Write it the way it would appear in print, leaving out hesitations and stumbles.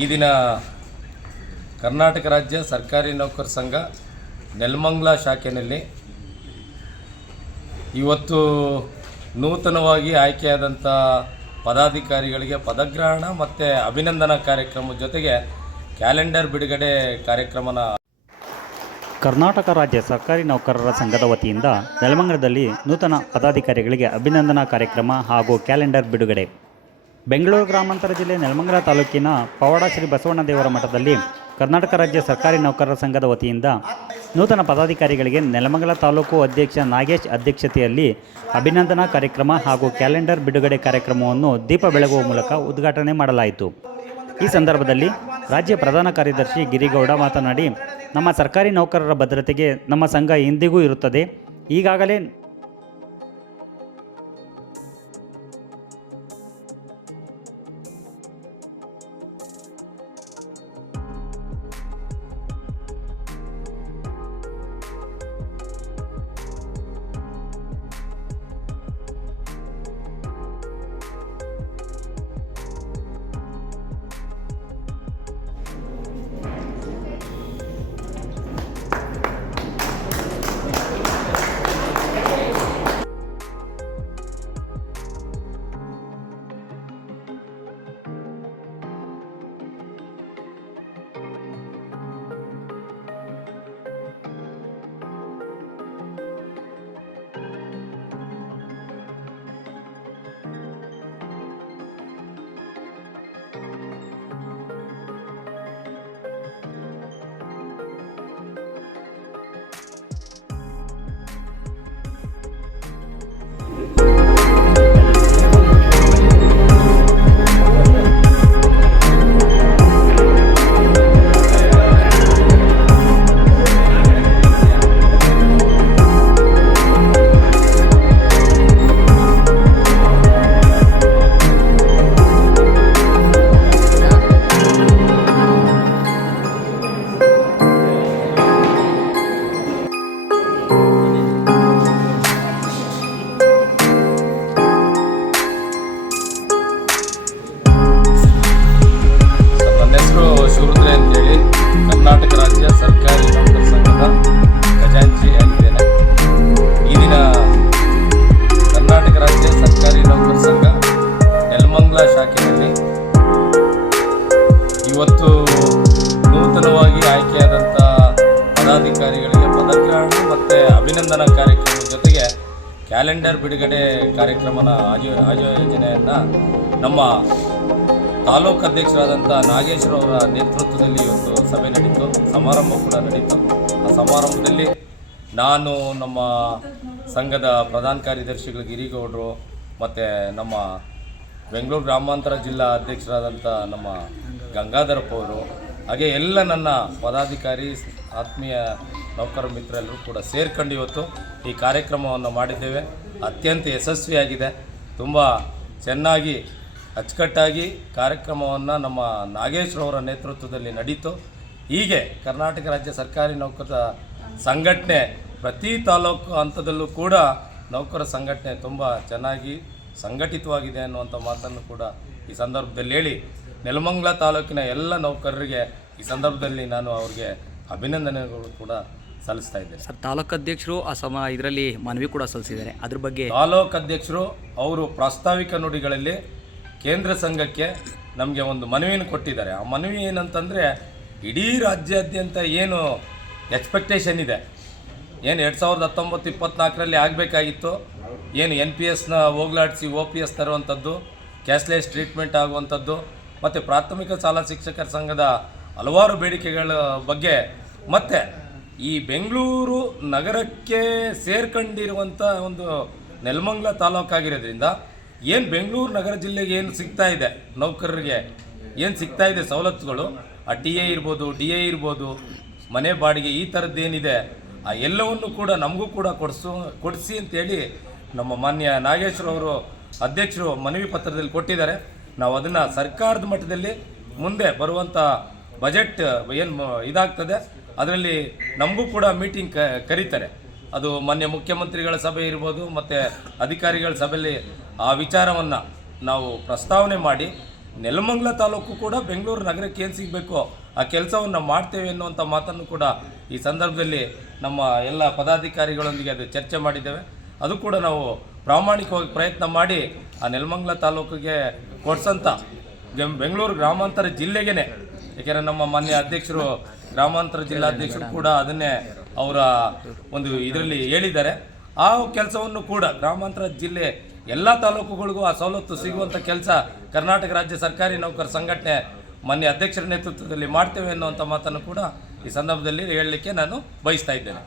ಈ ದಿನ ಕರ್ನಾಟಕ ರಾಜ್ಯ ಸರ್ಕಾರಿ ನೌಕರ ಸಂಘ ನೆಲಮಂಗಲ ಶಾಖೆಯಲ್ಲಿ ಇವತ್ತು ನೂತನವಾಗಿ ಆಯ್ಕೆಯಾದಂಥ ಪದಾಧಿಕಾರಿಗಳಿಗೆ ಪದಗ್ರಹಣ ಮತ್ತು ಅಭಿನಂದನಾ ಕಾರ್ಯಕ್ರಮದ ಜೊತೆಗೆ ಕ್ಯಾಲೆಂಡರ್ ಬಿಡುಗಡೆ ಕಾರ್ಯಕ್ರಮನ ಕರ್ನಾಟಕ ರಾಜ್ಯ ಸರ್ಕಾರಿ ನೌಕರರ ಸಂಘದ ವತಿಯಿಂದ ನೆಲಮಂಗಲದಲ್ಲಿ ನೂತನ ಪದಾಧಿಕಾರಿಗಳಿಗೆ ಅಭಿನಂದನಾ ಕಾರ್ಯಕ್ರಮ ಹಾಗೂ ಕ್ಯಾಲೆಂಡರ್ ಬಿಡುಗಡೆ. ಬೆಂಗಳೂರು ಗ್ರಾಮಾಂತರ ಜಿಲ್ಲೆ ನೆಲಮಂಗಲ ತಾಲೂಕಿನ ಪವಾಡ ಶ್ರೀ ಬಸವಣ್ಣ ದೇವರ ಮಠದಲ್ಲಿ ಕರ್ನಾಟಕ ರಾಜ್ಯ ಸರ್ಕಾರಿ ನೌಕರರ ಸಂಘದ ವತಿಯಿಂದ ನೂತನ ಪದಾಧಿಕಾರಿಗಳಿಗೆ ನೆಲಮಂಗಲ ತಾಲೂಕು ಅಧ್ಯಕ್ಷ ನಾಗೇಶ್ ಅಧ್ಯಕ್ಷತೆಯಲ್ಲಿ ಅಭಿನಂದನಾ ಕಾರ್ಯಕ್ರಮ ಹಾಗೂ ಕ್ಯಾಲೆಂಡರ್ ಬಿಡುಗಡೆ ಕಾರ್ಯಕ್ರಮವನ್ನು ದೀಪ ಬೆಳಗುವ ಮೂಲಕ ಉದ್ಘಾಟನೆ ಮಾಡಲಾಯಿತು. ಈ ಸಂದರ್ಭದಲ್ಲಿ ರಾಜ್ಯ ಪ್ರಧಾನ ಕಾರ್ಯದರ್ಶಿ ಗಿರಿಗೌಡ ಮಾತನಾಡಿ, ನಮ್ಮ ಸರ್ಕಾರಿ ನೌಕರರ ಭದ್ರತೆಗೆ ನಮ್ಮ ಸಂಘ ಎಂದಿಗೂ ಇರುತ್ತದೆ. ಈಗಾಗಲೇ ಕರ್ನಾಟಕ ರಾಜ್ಯ ಸರ್ಕಾರಿ ನೌಕರ ಸಂಘದ ಖಜಾಂಚಿ ಆಗಿದ್ದೇನೆ. ಈ ದಿನ ಕರ್ನಾಟಕ ರಾಜ್ಯ ಸರ್ಕಾರಿ ನೌಕರ ಸಂಘ ನೆಲಮಂಗಲ ಶಾಖೆಯಲ್ಲಿ ಇವತ್ತು ನೂತನವಾಗಿ ಆಯ್ಕೆಯಾದಂಥ ಪದಾಧಿಕಾರಿಗಳಿಗೆ ಪದಗ್ರಹಣ ಮತ್ತು ಅಭಿನಂದನಾ ಕಾರ್ಯಕ್ರಮದ ಜೊತೆಗೆ ಕ್ಯಾಲೆಂಡರ್ ಬಿಡುಗಡೆ ಕಾರ್ಯಕ್ರಮನ ಆಯೋಜನೆಯನ್ನು ನಮ್ಮ ತಾಲೂಕು ಅಧ್ಯಕ್ಷರಾದಂಥ ನಾಗೇಶ್ವರವರ ನೇತೃತ್ವದಲ್ಲಿ ಇವತ್ತು ಸಭೆ ನಡೀತು, ಸಮಾರಂಭ ಕೂಡ ನಡೀತು. ಆ ಸಮಾರಂಭದಲ್ಲಿ ನಾನು, ನಮ್ಮ ಸಂಘದ ಪ್ರಧಾನ ಕಾರ್ಯದರ್ಶಿಗಳು ಗಿರಿಗೌಡರು ಮತ್ತು ನಮ್ಮ ಬೆಂಗಳೂರು ಗ್ರಾಮಾಂತರ ಜಿಲ್ಲಾ ಅಧ್ಯಕ್ಷರಾದಂಥ ನಮ್ಮ ಗಂಗಾಧರಪ್ಪ ಅವರು, ಹಾಗೆ ಎಲ್ಲ ನನ್ನ ಪದಾಧಿಕಾರಿ ಆತ್ಮೀಯ ನೌಕರ ಮಿತ್ರರೆಲ್ಲರೂ ಕೂಡ ಸೇರ್ಕೊಂಡು ಇವತ್ತು ಈ ಕಾರ್ಯಕ್ರಮವನ್ನು ಮಾಡಿದ್ದೇವೆ. ಅತ್ಯಂತ ಯಶಸ್ವಿಯಾಗಿದೆ. ತುಂಬ ಚೆನ್ನಾಗಿ ಅಚ್ಚುಕಟ್ಟಾಗಿ ಕಾರ್ಯಕ್ರಮವನ್ನು ನಮ್ಮ ನಾಗೇಶ್ವರವರ ನೇತೃತ್ವದಲ್ಲಿ ನಡೀತು. ಹೀಗೆ ಕರ್ನಾಟಕ ರಾಜ್ಯ ಸರ್ಕಾರಿ ನೌಕರರ ಸಂಘಟನೆ ಪ್ರತಿ ತಾಲೂಕು ಹಂತದಲ್ಲೂ ಕೂಡ ನೌಕರ ಸಂಘಟನೆ ತುಂಬ ಚೆನ್ನಾಗಿ ಸಂಘಟಿತವಾಗಿದೆ ಅನ್ನುವಂಥ ಮಾತನ್ನು ಕೂಡ ಈ ಸಂದರ್ಭದಲ್ಲಿ ಹೇಳಿ, ನೆಲಮಂಗಲ ತಾಲೂಕಿನ ಎಲ್ಲ ನೌಕರರಿಗೆ ಈ ಸಂದರ್ಭದಲ್ಲಿ ನಾನು ಅವ್ರಿಗೆ ಅಭಿನಂದನೆಗಳು ಕೂಡ ಸಲ್ಲಿಸ್ತಾ ಇದ್ದೇನೆ. ಸರ್, ತಾಲೂಕು ಅಧ್ಯಕ್ಷರು ಇದರಲ್ಲಿ ಮನವಿ ಕೂಡ ಸಲ್ಲಿಸಿದ್ದಾರೆ. ಅದ್ರ ಬಗ್ಗೆ ತಾಲೂಕು ಅಧ್ಯಕ್ಷರು ಅವರು ಪ್ರಾಸ್ತಾವಿಕ ನುಡಿಗಳಲ್ಲಿ ಕೇಂದ್ರ ಸಂಘಕ್ಕೆ ನಮಗೆ ಒಂದು ಮನವಿಯನ್ನು ಕೊಟ್ಟಿದ್ದಾರೆ. ಆ ಮನವಿ ಏನಂತಂದರೆ, ಇಡೀ ರಾಜ್ಯಾದ್ಯಂತ ಏನು ಎಕ್ಸ್ಪೆಕ್ಟೇಷನ್ ಇದೆ, ಏನು 2019-24ರಲ್ಲಿ ಆಗಬೇಕಾಗಿತ್ತು, ಏನು NPSನ ಹೋಗ್ಲಾಡಿಸಿ OPS ತರುವಂಥದ್ದು, ಕ್ಯಾಶ್ಲೆಸ್ ಟ್ರೀಟ್ಮೆಂಟ್ ಆಗುವಂಥದ್ದು ಮತ್ತು ಪ್ರಾಥಮಿಕ ಶಾಲಾ ಶಿಕ್ಷಕರ ಸಂಘದ ಹಲವಾರು ಬೇಡಿಕೆಗಳ ಬಗ್ಗೆ, ಮತ್ತು ಈ ಬೆಂಗಳೂರು ನಗರಕ್ಕೆ ಸೇರ್ಕೊಂಡಿರುವಂಥ ಒಂದು ನೆಲಮಂಗಲ ತಾಲೂಕಾಗಿರೋದ್ರಿಂದ ಏನು ಬೆಂಗಳೂರು ನಗರ ಜಿಲ್ಲೆಗೆ ಏನು ಸಿಗ್ತಾ ಇದೆ, ನೌಕರರಿಗೆ ಏನು ಸಿಗ್ತಾ ಇದೆ ಸವಲತ್ತುಗಳು, ಆ TA ಇರ್ಬೋದು, DA ಇರ್ಬೋದು, ಮನೆ ಬಾಡಿಗೆ, ಈ ಥರದ್ದೇನಿದೆ ಆ ಎಲ್ಲವನ್ನು ಕೂಡ ನಮಗೂ ಕೂಡ ಕೊಡಿಸಿ ಅಂತೇಳಿ ನಮ್ಮ ಮಾನ್ಯ ನಾಗೇಶ್ವರವರು ಅಧ್ಯಕ್ಷರು ಮನವಿ ಪತ್ರದಲ್ಲಿ ಕೊಟ್ಟಿದ್ದಾರೆ. ನಾವು ಅದನ್ನು ಸರ್ಕಾರದ ಮಟ್ಟದಲ್ಲಿ ಮುಂದೆ ಬರುವಂಥ ಬಜೆಟ್ ಏನು ಇದಾಗ್ತದೆ ಅದರಲ್ಲಿ ನಮಗೂ ಕೂಡ ಮೀಟಿಂಗ್ ಕರೀತಾರೆ. ಅದು ಮಾನ್ಯ ಮುಖ್ಯಮಂತ್ರಿಗಳ ಸಭೆ ಇರ್ಬೋದು ಮತ್ತು ಅಧಿಕಾರಿಗಳ ಸಭೆಯಲ್ಲಿ ಆ ವಿಚಾರವನ್ನು ನಾವು ಪ್ರಸ್ತಾವನೆ ಮಾಡಿ ನೆಲಮಂಗಲ ತಾಲೂಕು ಕೂಡ ಬೆಂಗಳೂರು ನಗರಕ್ಕೆ ಏನು ಸಿಗಬೇಕು ಆ ಕೆಲಸವನ್ನು ಮಾಡ್ತೇವೆ ಅನ್ನುವಂಥ ಮಾತನ್ನು ಕೂಡ ಈ ಸಂದರ್ಭದಲ್ಲಿ ನಮ್ಮ ಎಲ್ಲ ಪದಾಧಿಕಾರಿಗಳೊಂದಿಗೆ ಅದು ಚರ್ಚೆ ಮಾಡಿದ್ದೇವೆ. ಅದು ಕೂಡ ನಾವು ಪ್ರಾಮಾಣಿಕವಾಗಿ ಪ್ರಯತ್ನ ಮಾಡಿ ಆ ನೆಲಮಂಗಲ ತಾಲೂಕಿಗೆ ಕೊಡ್ಸಂತ ಬೆಂಗಳೂರು ಗ್ರಾಮಾಂತರ ಜಿಲ್ಲೆಗೇ, ಏಕೆಂದರೆ ನಮ್ಮ ಮಾನ್ಯ ಅಧ್ಯಕ್ಷರು ಗ್ರಾಮಾಂತರ ಜಿಲ್ಲಾಧ್ಯಕ್ಷರು ಕೂಡ ಅದನ್ನೇ ಅವರ ಒಂದು ಇದರಲ್ಲಿ ಹೇಳಿದ್ದಾರೆ. ಆ ಕೆಲಸವನ್ನು ಕೂಡ ಗ್ರಾಮಾಂತರ ಜಿಲ್ಲೆ ಎಲ್ಲ ತಾಲೂಕುಗಳಿಗೂ ಆ ಸವಲತ್ತು ಸಿಗುವಂಥ ಕೆಲಸ ಕರ್ನಾಟಕ ರಾಜ್ಯ ಸರ್ಕಾರಿ ನೌಕರ ಸಂಘಟನೆ ಮಾನ್ಯ ಅಧ್ಯಕ್ಷರ ನೇತೃತ್ವದಲ್ಲಿ ಮಾಡ್ತೇವೆ ಅನ್ನುವಂಥ ಮಾತನ್ನು ಕೂಡ ಈ ಸಂದರ್ಭದಲ್ಲಿ ಹೇಳಲಿಕ್ಕೆ ನಾನು ಬಯಸ್ತಾ ಇದ್ದೇನೆ.